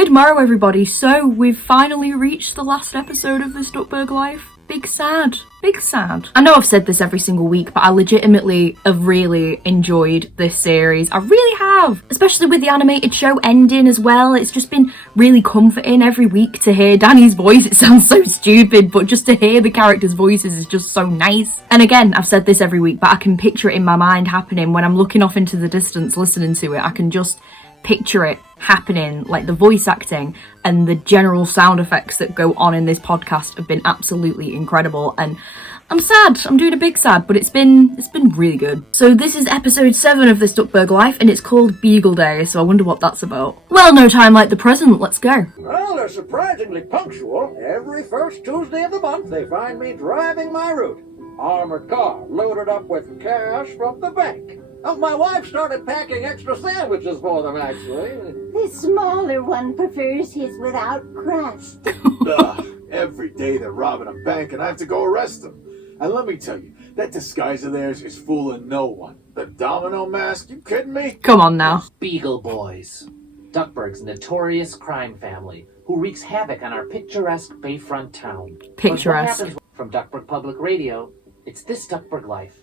Good morrow, everybody. So, we've finally reached the last episode of this Duckburg Life. Big sad. Big sad. I know I've said this every single week, but I legitimately have really enjoyed this series. I really have. Especially with the animated show ending as well. It's just been really comforting every week to hear Danny's voice. It sounds so stupid, but just to hear the characters' voices is just so nice. And again, I've said this every week, but I can picture it in my mind happening when I'm looking off into the distance listening to it. I can just picture it happening, like the voice acting and the general sound effects that go on in this podcast have been absolutely incredible. And I'm sad, I'm doing a big sad, but it's been really good. So this is episode 7 of this Duckburg Life, and it's called Beagle Day, so I wonder what that's about. Well, no time like the present, let's go. Well, they're surprisingly punctual. Every first Tuesday of the month they find me driving my route. Armored car loaded up with cash from the bank. Oh, my wife started packing extra sandwiches for them, actually. The smaller one prefers his without crust. Every day they're robbing a bank and I have to go arrest them. And let me tell you, that disguise of theirs is fooling no one. The domino mask, you kidding me? Come on now. Beagle Boys, Duckburg's notorious crime family who wreaks havoc on our picturesque bayfront town. Picturesque. From Duckburg Public Radio, it's this Duckburg Life.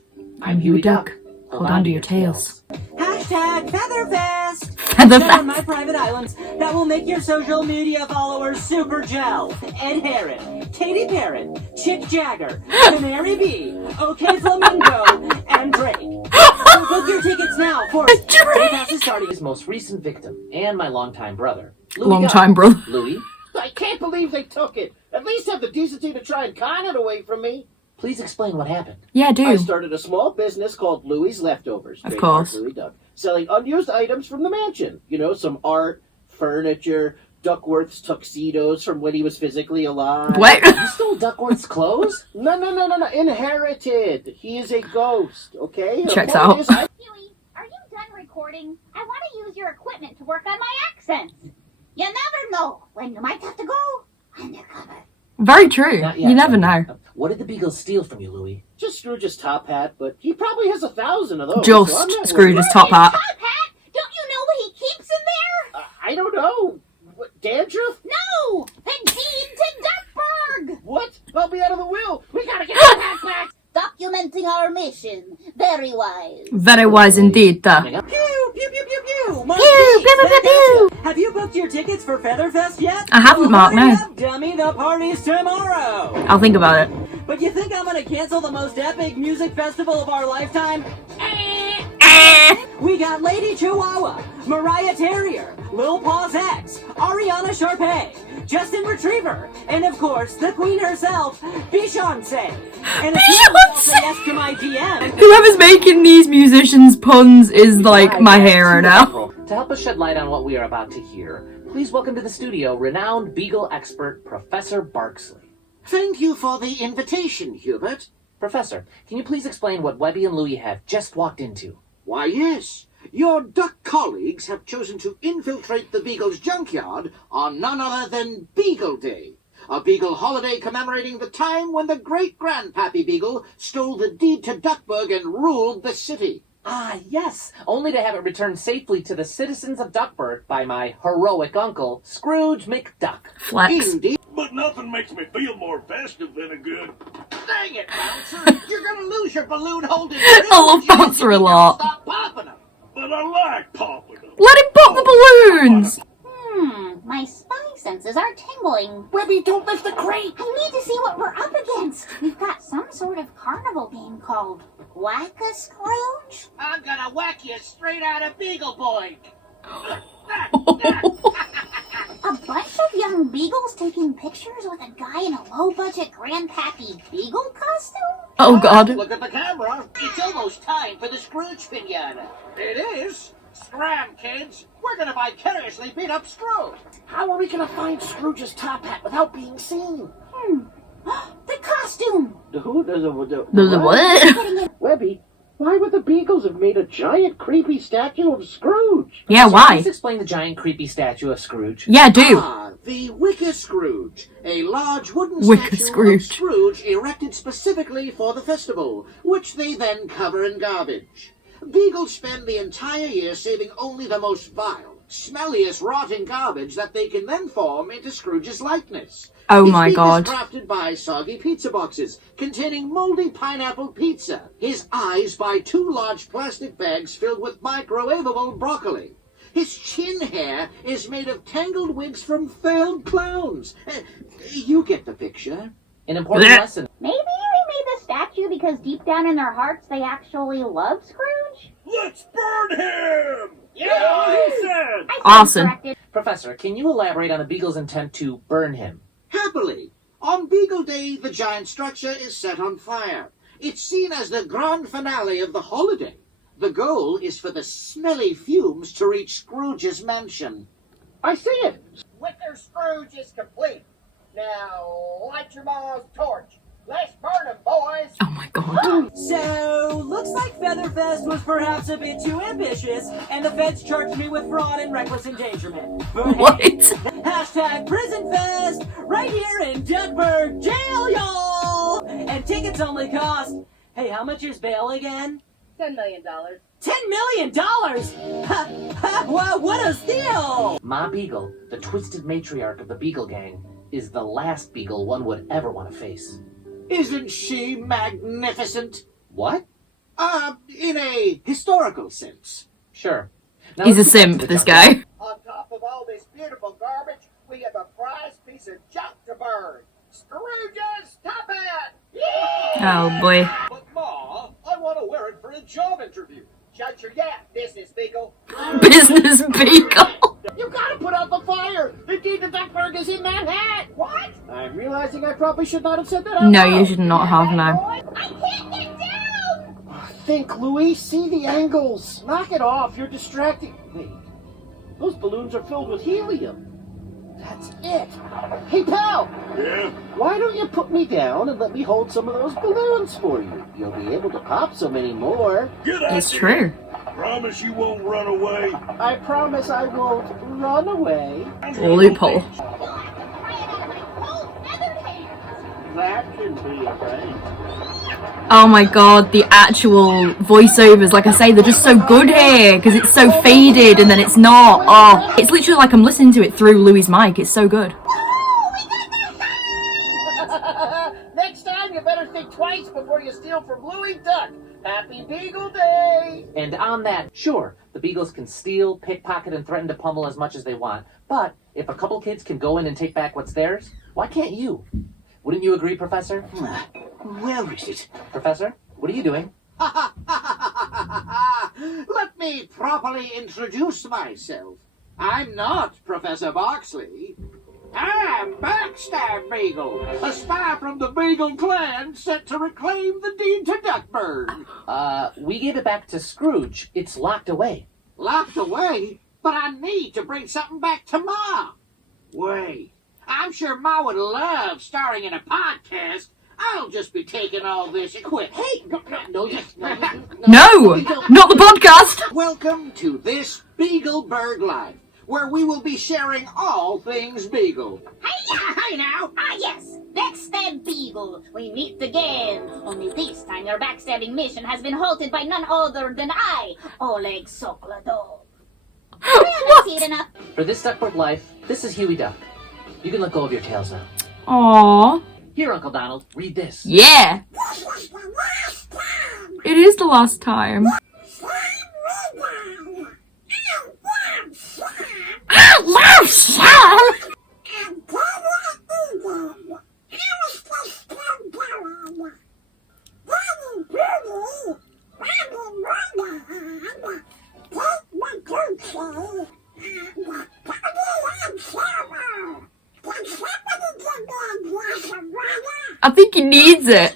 I'm Huey Duck. Hold on to your tails. Hashtag Featherfest! Featherfest. Down on my private islands that will make your social media followers super gel. Ed Herron, Katy Perry, Chick Jagger, Canary B, OK Flamingo, and Drake. So book your tickets now for Drake! Starting his most recent victim and my longtime brother. Longtime brother. Louie, I can't believe they took it. At least have the decency to try and con it away from me. please explain what happened. Yeah, do. I started a small business called Louie's Leftovers. Of course. Louie Duck, selling unused items from the mansion. You know, some art, furniture, Duckworth's tuxedos from when he was physically alive. What? You stole Duckworth's clothes? No. Inherited. He is a ghost, okay? Checks The out. point is, Huey, are you done recording? I want to use your equipment to work on my accents. You never know when you might have to go undercover. Very true. Not yet, You never know. What did the Beagles steal from you, Louie? just Scrooge's top hat, but he probably has 1,000 of those. Just so I'm not Scrooge's worried. top hat. Top hat? Don't you know what he keeps in there? I don't know. What, dandruff? No! The deed to Duckburg! What? I'll be out of the will. We gotta get the hat back. Documenting our mission. Very wise. Very wise indeed, Coming though. up. Pew, pew, pew, pew, pew! Pew, pew, pew, pew. Have you booked your tickets for Featherfest yet? I haven't, Mark, Hurry no. up, dummy, the party's tomorrow! I'll think about it. But you think I'm gonna cancel the most epic music festival of our lifetime? We got Lady Chihuahua, Mariah Terrier, Lil Paw's X, Ariana Sharpay, Justin Retriever, and of course, the queen herself, Beyonce. And if you all say yes to my DM... Whoever's making these musicians' puns is like my hero now. To help us shed light on what we are about to hear, please welcome to the studio renowned Beagle expert, Professor Barksley. Thank you for the invitation, Hubert. Professor, can you please explain what Webby and Louie have just walked into? Why, yes. Your duck colleagues have chosen to infiltrate the Beagle's junkyard on none other than Beagle Day, a Beagle holiday commemorating the time when the great Grandpappy Beagle stole the deed to Duckburg and ruled the city. Ah, yes, only to have it returned safely to the citizens of Duckburg by my heroic uncle, Scrooge McDuck. Flex. Indeed. But nothing makes me feel more festive than a good... Dang it, Bouncer! You're gonna lose your balloon holding. I love Bouncer a lot. Stop popping them. But I like popping them. Let him pop the balloons! My spy senses are tingling. Webby, don't lift the crate. I need to see what we're up against. We've got some sort of carnival game called Whack-a-Scrooge. I'm gonna whack you straight out of Beagle Boys. A bunch of young beagles taking pictures with a guy in a low-budget Grandpappy Beagle costume? Oh god. Look at the camera. It's almost time for the Scrooge pinata. It is. Scram, kids. We're gonna vicariously beat up Scrooge. How are we gonna find Scrooge's top hat without being seen? The costume! Who does The what? Webby, why would the Beagles have made a giant creepy statue of Scrooge? Yeah, So why? Please explain the giant creepy statue of Scrooge. Yeah, do. Ah, the Wicker Scrooge, a large wooden Wicker statue Scrooge. of Scrooge erected specifically for the festival, which they then cover in garbage. Beagles spend the entire year saving only the most vile, smelliest rotting garbage that they can then form into Scrooge's likeness. Oh His my beak god. is crafted by soggy pizza boxes containing moldy pineapple pizza. His eyes by 2 large plastic bags filled with microwavable broccoli. His chin hair is made of tangled wigs from failed clowns. You get the picture. An important lesson. Maybe we made the statue because deep down in their hearts they actually love Scrooge? Let's burn him! Yeah, he said. I stand Awesome. corrected. Professor, can you elaborate on the Beagle's intent to burn him? Happily, on Beagle Day, the giant structure is set on fire. It's seen as the grand finale of the holiday. The goal is for the smelly fumes to reach Scrooge's mansion. I see it. Wicker Scrooge is complete. Now, light your mom's torch. Let's burn him, boys. Oh my god. So, looks like Featherfest was perhaps a bit too ambitious, and the feds charged me with fraud and reckless endangerment. But What? hashtag PrisonFest, right here in Duckburg jail, y'all! And tickets only cost... Hey, how much is bail again? $10 million. $10 million? Ha! Ha! Wow, what a steal! Ma Beagle, the twisted matriarch of the Beagle Gang, is the last Beagle one would ever want to face. Isn't she magnificent? What? In a historical sense. Sure. Now He's a let's get back simp, to the this junkyard. guy. On top of all this beautiful garbage, we have a prize piece of junk to burn. Scrooge's top hat! Oh boy. But Ma, I want to wear it for a job interview. Shut your yap, Business Beagle. Business Beagle. You gotta put out the fire! The deed to Duckburg is in that hat! What? I'm realizing I probably should not have said that out No, loud. you should not have now. I can't get down! Think, Louie. See the angles. Knock it off. You're distracting. Wait. Those balloons are filled with helium. That's it. Hey, pal. Yeah? Why don't you put me down and let me hold some of those balloons for you? You'll be able to pop so many more. Get out It's there. true. Promise you won't run away. I promise I won't run away. Loophole. You'll have to pry it out of my cold feathered hands. That can be arranged. Oh my god, the actual voiceovers, like I say, they're just so good here, because it's so faded and then it's not. Oh, it's literally like I'm listening to it through Louie's mic. It's so good. Next time, you better think twice before you steal from Louie Duck. Happy Beagle Day! And on that, sure, the Beagles can steal, pickpocket, and threaten to pummel as much as they want. But if a couple kids can go in and take back what's theirs, why can't you? Wouldn't you agree, Professor? Where is it? Professor, what are you doing? Let me properly introduce myself. I'm not Professor Boxley. I'm Backstab Beagle, a spy from the Beagle clan sent to reclaim the deed to Duckburg. We gave it back to Scrooge. It's locked away. Locked away? But I need to bring something back to Ma. Wait, I'm sure Ma would love starring in a podcast. I'll just be taking all this equipment. Hey, no, No, not the podcast. Welcome to this Beagleburg Life, where we will be sharing all things Beagle. Hi now! Ah yes, Backstab Beagle. We meet again. Only this time your backstabbing mission has been halted by none other than I, Oleg Sokladov. I haven't seen enough. For this Duckburg Life, this is Huey Duck. You can let go of your tails now. Aww. Here, Uncle Donald, read this. Yeah. It is the last time. I love Sam. I think he needs it.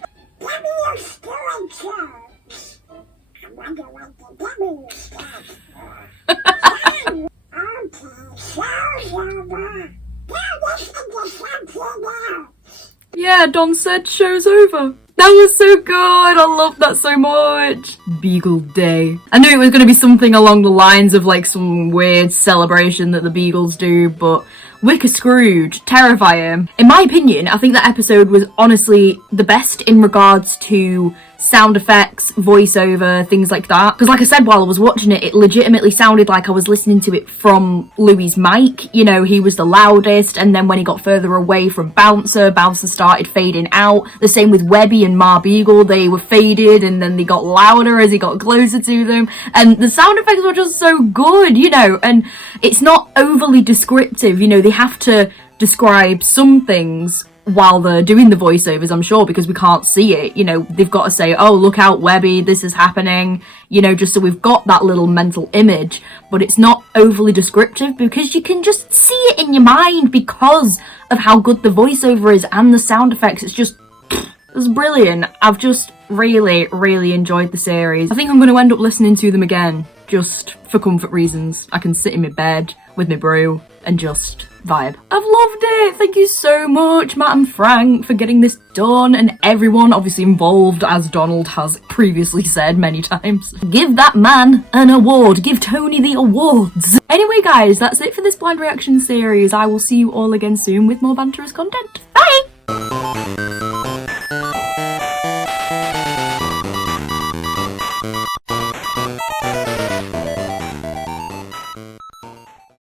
Yeah, Don said show's over. That was so good. I love that so much. Beagle Day. I knew it was going to be something along the lines of like some weird celebration that the Beagles do, but Wicker Scrooge, terrify him. In my opinion, I think that episode was honestly the best in regards to sound effects, voiceover, things like that. Because like I said, while I was watching it, it legitimately sounded like I was listening to it from Louie's mic. You know, he was the loudest, and then when he got further away from Bouncer started fading out. The same with Webby and Beagle, they were faded and then they got louder as he got closer to them. And the sound effects were just so good, you know, and it's not overly descriptive, you know, they have to describe some things while they're doing the voiceovers, I'm sure, because we can't see it. You know, they've got to say, oh, look out, Webby, this is happening, you know, just so we've got that little mental image. But it's not overly descriptive because you can just see it in your mind because of how good the voiceover is and the sound effects. It's brilliant. I've just really enjoyed the series. I think I'm going to end up listening to them again, just for comfort reasons. I can sit in my bed with my brew and just vibe. I've loved it. Thank you so much, Matt and Frank, for getting this done, and everyone obviously involved, as Donald has previously said many times. Give that man an award. Give Tony the awards. Anyway, guys, that's it for this blind reaction series. I will see you all again soon with more banterous content.